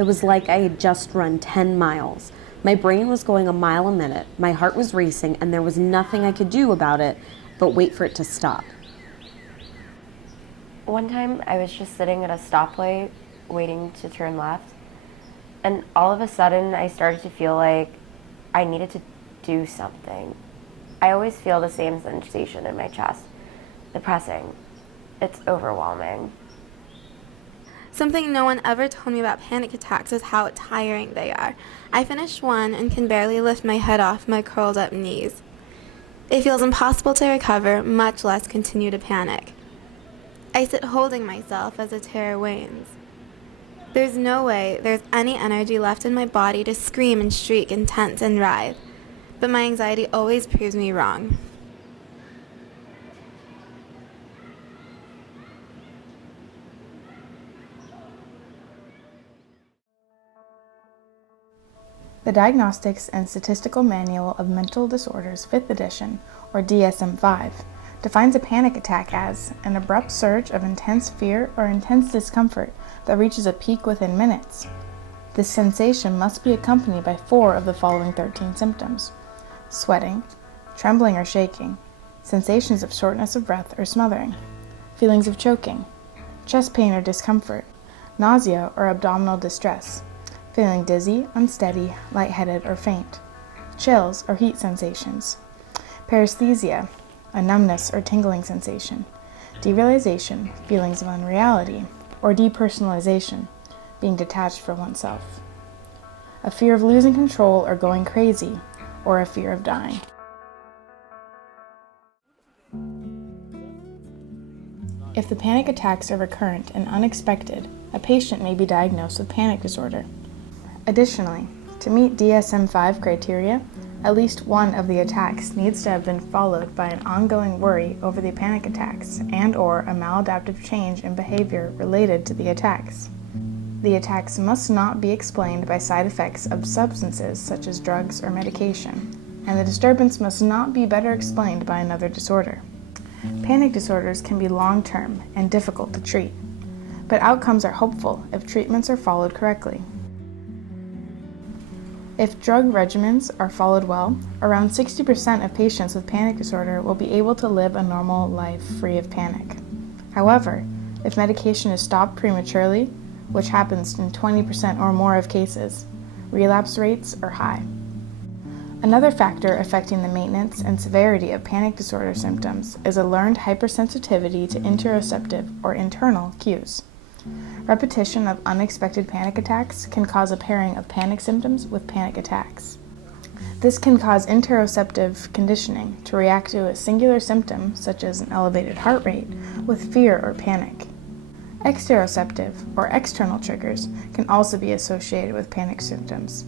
It was like I had just run 10 miles. My brain was going a mile a minute, my heart was racing, and there was nothing I could do about it but wait for it to stop. One time I was just sitting at a stoplight waiting to turn left, and all of a sudden I started to feel like I needed to do something. I always feel the same sensation in my chest, the pressing. It's overwhelming. Something no one ever told me about panic attacks is how tiring they are. I finished one and can barely lift my head off my curled up knees. It feels impossible to recover, much less continue to panic. I sit holding myself as the terror wanes. There's no way there's any energy left in my body to scream and shriek and tense and writhe, but my anxiety always proves me wrong. The Diagnostics and Statistical Manual of Mental Disorders 5th edition, or DSM-5, defines a panic attack as an abrupt surge of intense fear or intense discomfort that reaches a peak within minutes. This sensation must be accompanied by 4 of the following 13 symptoms: sweating, trembling or shaking, sensations of shortness of breath or smothering, feelings of choking, chest pain or discomfort, nausea or abdominal distress, feeling dizzy, unsteady, lightheaded, or faint, chills or heat sensations, paresthesia, a numbness or tingling sensation, derealization, feelings of unreality, or depersonalization, being detached from oneself, a fear of losing control or going crazy, or a fear of dying. If the panic attacks are recurrent and unexpected, a patient may be diagnosed with panic disorder. Additionally, to meet DSM-5 criteria, at least one of the attacks needs to have been followed by an ongoing worry over the panic attacks and/or a maladaptive change in behavior related to the attacks. The attacks must not be explained by side effects of substances such as drugs or medication, and the disturbance must not be better explained by another disorder. Panic disorders can be long-term and difficult to treat, but outcomes are hopeful if treatments are followed correctly. If drug regimens are followed well, around 60% of patients with panic disorder will be able to live a normal life free of panic. However, if medication is stopped prematurely, which happens in 20% or more of cases, relapse rates are high. Another factor affecting the maintenance and severity of panic disorder symptoms is a learned hypersensitivity to interoceptive or internal cues. Repetition of unexpected panic attacks can cause a pairing of panic symptoms with panic attacks. This can cause interoceptive conditioning to react to a singular symptom, such as an elevated heart rate, with fear or panic. Exteroceptive or external triggers can also be associated with panic symptoms.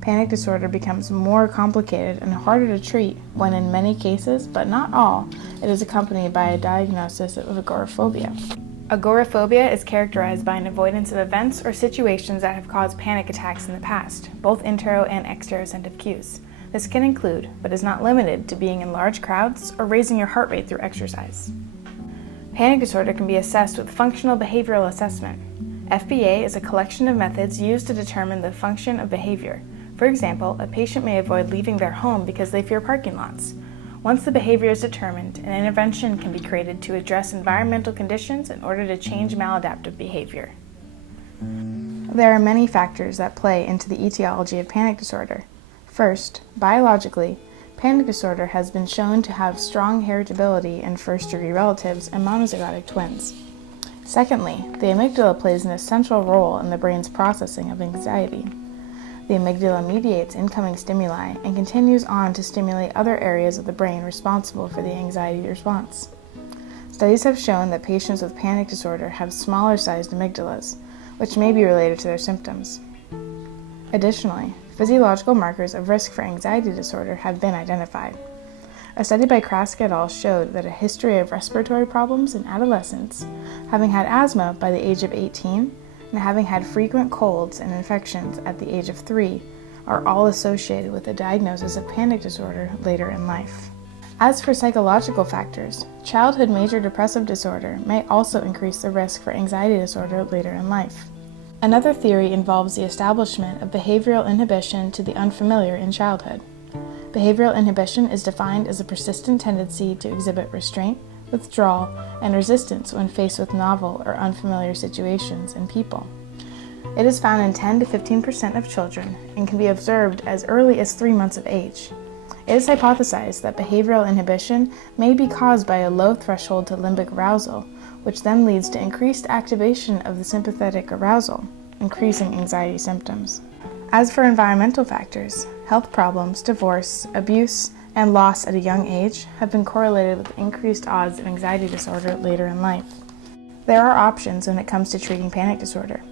Panic disorder becomes more complicated and harder to treat when, in many cases, but not all, it is accompanied by a diagnosis of agoraphobia. Agoraphobia is characterized by an avoidance of events or situations that have caused panic attacks in the past, both intero and exteroceptive cues. This can include, but is not limited to, being in large crowds or raising your heart rate through exercise. Panic disorder can be assessed with functional behavioral assessment. FBA is a collection of methods used to determine the function of behavior. For example, a patient may avoid leaving their home because they fear parking lots. Once the behavior is determined, an intervention can be created to address environmental conditions in order to change maladaptive behavior. There are many factors that play into the etiology of panic disorder. First, biologically, panic disorder has been shown to have strong heritability in first-degree relatives and monozygotic twins. Secondly, the amygdala plays an essential role in the brain's processing of anxiety. The amygdala mediates incoming stimuli and continues on to stimulate other areas of the brain responsible for the anxiety response. Studies have shown that patients with panic disorder have smaller-sized amygdalas, which may be related to their symptoms. Additionally, physiological markers of risk for anxiety disorder have been identified. A study by Krask et al. Showed that a history of respiratory problems in adolescents, having had asthma by the age of 18, and having had frequent colds and infections at the age of 3 are all associated with a diagnosis of panic disorder later in life. As for psychological factors, childhood major depressive disorder may also increase the risk for anxiety disorder later in life. Another theory involves the establishment of behavioral inhibition to the unfamiliar in childhood. Behavioral inhibition is defined as a persistent tendency to exhibit restraint, withdrawal, and resistance when faced with novel or unfamiliar situations and people. It is found in 10 to 15% of children and can be observed as early as 3 months of age. It is hypothesized that behavioral inhibition may be caused by a low threshold to limbic arousal, which then leads to increased activation of the sympathetic arousal, increasing anxiety symptoms. As for environmental factors, health problems, divorce, abuse, and loss at a young age have been correlated with increased odds of anxiety disorder later in life. There are options when it comes to treating panic disorder.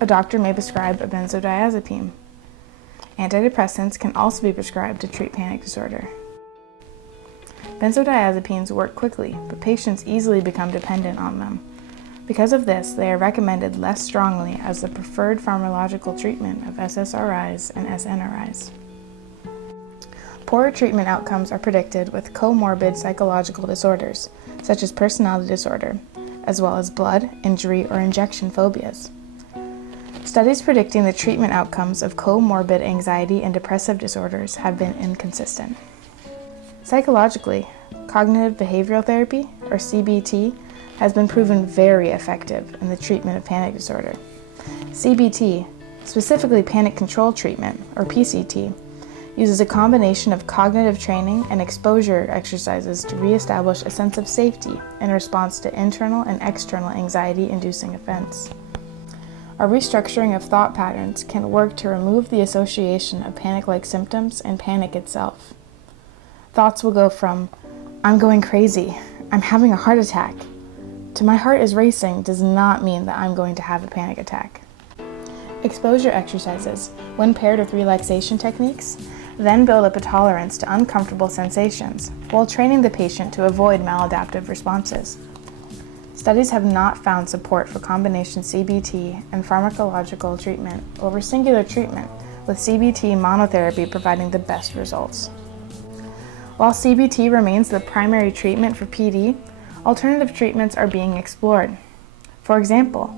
A doctor may prescribe a benzodiazepine. Antidepressants can also be prescribed to treat panic disorder. Benzodiazepines work quickly, but patients easily become dependent on them. Because of this, they are recommended less strongly as the preferred pharmacological treatment of SSRIs and SNRIs. Poorer treatment outcomes are predicted with comorbid psychological disorders, such as personality disorder, as well as blood, injury, or injection phobias. Studies predicting the treatment outcomes of comorbid anxiety and depressive disorders have been inconsistent. Psychologically, cognitive behavioral therapy, or CBT, has been proven very effective in the treatment of panic disorder. CBT, specifically panic control treatment, or PCT, uses a combination of cognitive training and exposure exercises to reestablish a sense of safety in response to internal and external anxiety-inducing events. A restructuring of thought patterns can work to remove the association of panic-like symptoms and panic itself. Thoughts will go from, "I'm going crazy," "I'm having a heart attack," to "my heart is racing" does not mean that I'm going to have a panic attack. Exposure exercises, when paired with relaxation techniques, then build up a tolerance to uncomfortable sensations while training the patient to avoid maladaptive responses. Studies have not found support for combination CBT and pharmacological treatment over singular treatment, with CBT monotherapy providing the best results. While CBT remains the primary treatment for PD, alternative treatments are being explored. For example,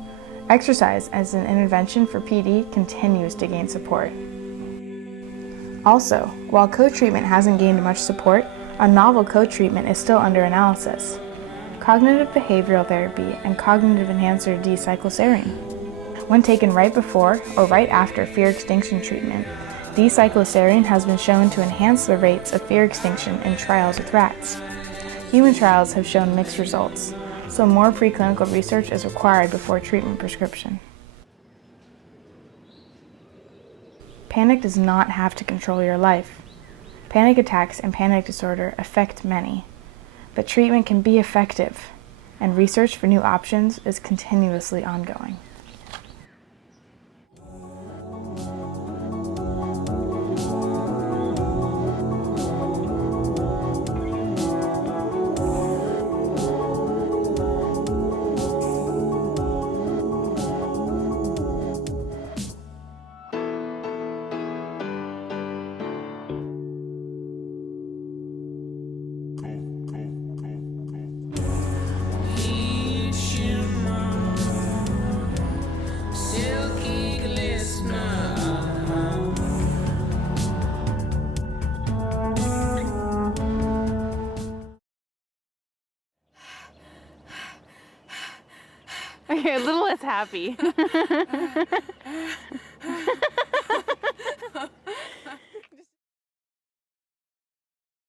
exercise as an intervention for PD continues to gain support. Also, while co-treatment hasn't gained much support, a novel co-treatment is still under analysis: cognitive behavioral therapy and cognitive enhancer D-cycloserine. When taken right before or right after fear extinction treatment, D-cycloserine has been shown to enhance the rates of fear extinction in trials with rats. Human trials have shown mixed results, so more preclinical research is required before treatment prescription. Panic does not have to control your life. Panic attacks and panic disorder affect many, but treatment can be effective, and research for new options is continuously ongoing. You're a little less happy.